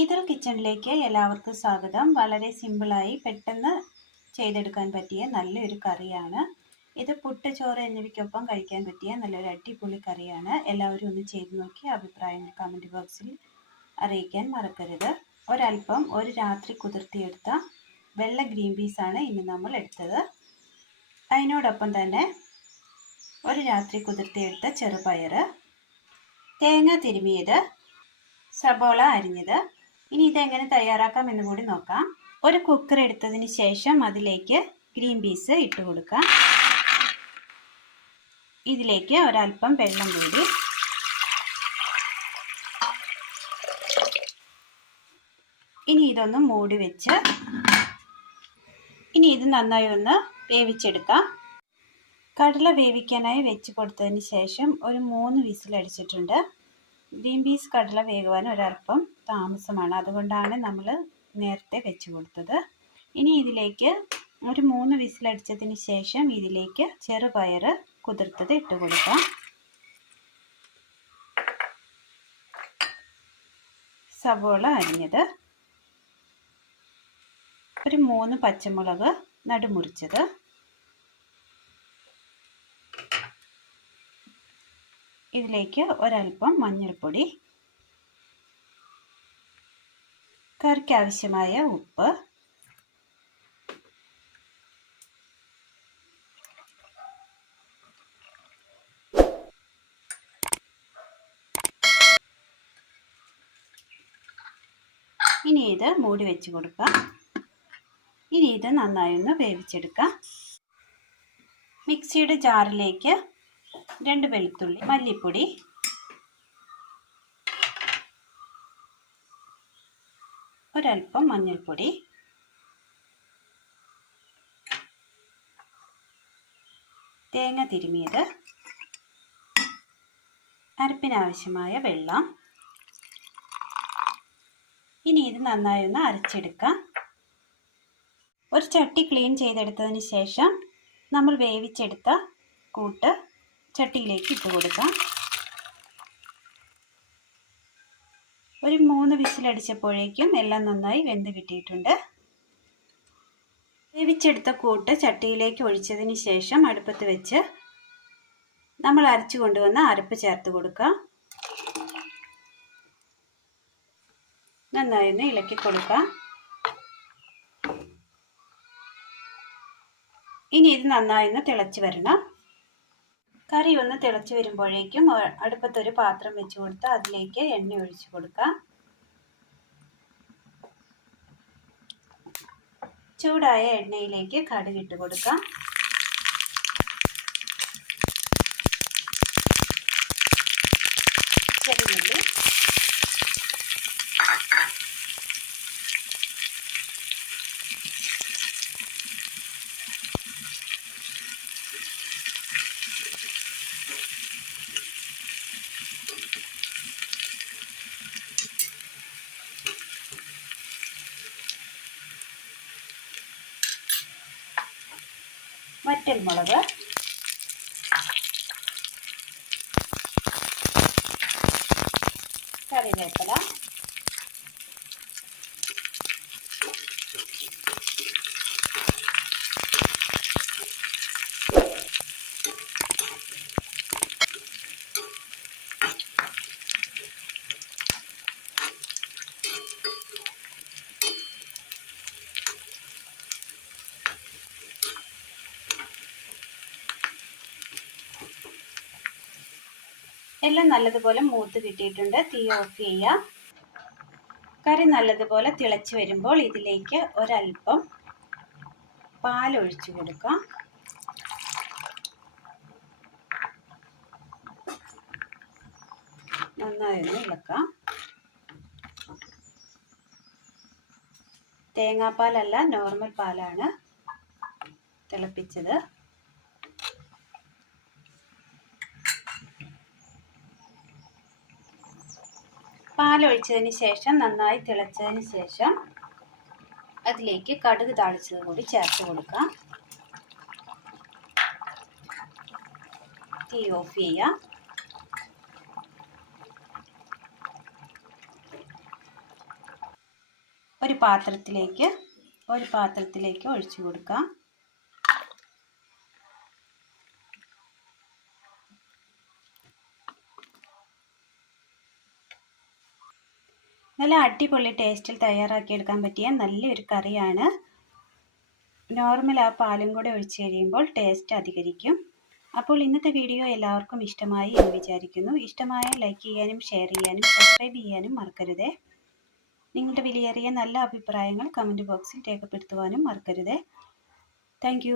ഇതൾ കിച്ചണിലേക്ക് എല്ലാവർക്കും സ്വാഗതം. വളരെ സിമ്പിളായി പെട്ടെന്ന് ചെയ്തെടുക്കാൻ പറ്റിയ നല്ലൊരു കറിയാണ് ഇത്. പുട്ട്, ചോറ് എന്നിവയ്ക്കൊപ്പം കഴിക്കാൻ പറ്റിയ നല്ലൊരു അടിപൊളി കറിയാണ്. എല്ലാവരും ഒന്ന് ചെയ്ത് നോക്കി അഭിപ്രായങ്ങൾ കമൻറ്റ് ബോക്സിൽ അറിയിക്കാൻ മറക്കരുത്. ഒരു രാത്രി കുതിർത്തിയെടുത്ത വെള്ള ഗ്രീൻ പീസാണ് ഇന്ന് നമ്മൾ എടുത്തത്. അതിനോടൊപ്പം തന്നെ ഒരു രാത്രി കുതിർത്തിയെടുത്ത ചെറുപയർ, തേങ്ങ തിരുമിയത്, സബോള അരിഞ്ഞത്. ഇനി ഇതെങ്ങനെ തയ്യാറാക്കാം എന്ന് കൂടി നോക്കാം. ഒരു കുക്കർ എടുത്തതിന് ശേഷം അതിലേക്ക് ഗ്രീൻ പീസ് ഇട്ട് കൊടുക്കാം. ഇതിലേക്ക് ഒരല്പം വെള്ളം കൂടി. ഇനി ഇതൊന്ന് മൂടി വെച്ച് ഇത് നന്നായി ഒന്ന് വേവിച്ചെടുക്കാം. കടല വേവിക്കാനായി വെച്ച് കൊടുത്തതിന് ശേഷം ഒരു 3 വിസിലടിച്ചിട്ടുണ്ട്. ഗ്രീൻ പീസ് കടല വേകുവാൻ ഒരല്പം താമസമാണ്, അതുകൊണ്ടാണ് നമ്മൾ നേരത്തെ വെച്ച് കൊടുത്തത്. ഇനി ഇതിലേക്ക് ഒരു 3 വിസിലടിച്ചതിന് ശേഷം ഇതിലേക്ക് ചെറുപയർ കുതിർത്തത് ഇട്ട് കൊടുക്കാം. സവോള അരിഞ്ഞത്, ഒരു 3 പച്ചമുളക് നടുമുറിച്ചത്, ഇതിലേക്ക് ഒരല്പം മഞ്ഞൾപ്പൊടി, കറിക്ക് ആവശ്യമായ ഉപ്പ്, ഇനി ഇത് മൂടി വെച്ച് കൊടുക്കാം. ഇനി ഇത് നന്നായി ഒന്ന് വേവിച്ചെടുക്കാം. മിക്സിയുടെ ജാറിലേക്ക് 2 വെളുത്തുള്ളി, മല്ലിപ്പൊടി, ഒരല്പം മഞ്ഞൾപ്പൊടി, തേങ്ങ തിരുമിയത്, അരപ്പിനാവശ്യമായ വെള്ളം. ഇനി ഇത് നന്നായി ഒന്ന് അരച്ചെടുക്കാം. ഒരു ചട്ടി ക്ലീൻ ചെയ്തെടുത്തതിന് ശേഷം നമ്മൾ വേവിച്ചെടുത്ത കൂട്ട് ചട്ടിയിലേക്ക് ഇട്ട് കൊടുക്കാം. ഒരു 3 വിസിലടിച്ചപ്പോഴേക്കും എല്ലാം നന്നായി വെന്ത് കിട്ടിയിട്ടുണ്ട്. വേവിച്ചെടുത്ത കൂട്ട് ചട്ടിയിലേക്ക് ഒഴിച്ചതിന് ശേഷം അടുപ്പത്ത് വെച്ച് നമ്മൾ അരച്ചു കൊണ്ടുവന്ന അരപ്പ് ചേർത്ത് കൊടുക്കാം. നന്നായി ഒന്ന് ഇളക്കി കൊടുക്കാം. ഇനി ഇത് നന്നായി ഒന്ന് തിളച്ച് വരണം. കറി ഒന്ന് തിളച്ച് വരുമ്പോഴേക്കും അടുപ്പത്തൊരു പാത്രം വെച്ച് കൊടുത്ത് അതിലേക്ക് എണ്ണ ഒഴിച്ച് കൊടുക്കാം. ചൂടായ എണ്ണയിലേക്ക് കടുക് ഇട്ട് കൊടുക്കാം. ചെറുള്ളി, വറ്റൽമുളക്, കറിവേപ്പില, എല്ലാം നല്ലതുപോലെ മൂത്ത് കിട്ടിയിട്ടുണ്ട്. തീ ഓഫ് ചെയ്യാം. കറി നല്ലതുപോലെ തിളച്ച് വരുമ്പോൾ ഇതിലേക്ക് ഒരല്പം പാലൊഴിച്ചു കൊടുക്കാം. നന്നായി ഒന്ന് ഇളക്കാം. തേങ്ങാപ്പാലല്ല, നോർമൽ പാലാണ് തിളപ്പിച്ചത്. പാലൊഴിച്ചതിന് ശേഷം നന്നായി തിളച്ചതിന് ശേഷം അതിലേക്ക് കടുക് താളിച്ചത് കൂടി ചേർത്ത് കൊടുക്കാം. തീ ഓഫ് ചെയ്യാം. ഒരു പാത്രത്തിലേക്ക് ഒഴിച്ചു കൊടുക്കാം. നല്ല അടിപൊളി ടേസ്റ്റിൽ തയ്യാറാക്കിയെടുക്കാൻ പറ്റിയ നല്ലൊരു കറിയാണ്. നോർമൽ ആ പാലും കൂടെ ഒഴിച്ച് കഴിയുമ്പോൾ ടേസ്റ്റ് അധികരിക്കും. അപ്പോൾ ഇന്നത്തെ വീഡിയോ എല്ലാവർക്കും ഇഷ്ടമായി എന്ന് വിചാരിക്കുന്നു. ഇഷ്ടമായ ലൈക്ക് ചെയ്യാനും ഷെയർ ചെയ്യാനും സബ്സ്ക്രൈബ് ചെയ്യാനും മറക്കരുതേ. നിങ്ങളുടെ വിലയേറിയ നല്ല അഭിപ്രായങ്ങൾ കമൻറ്റ് ബോക്സിൽ രേഖപ്പെടുത്തുവാനും മറക്കരുതേ. താങ്ക്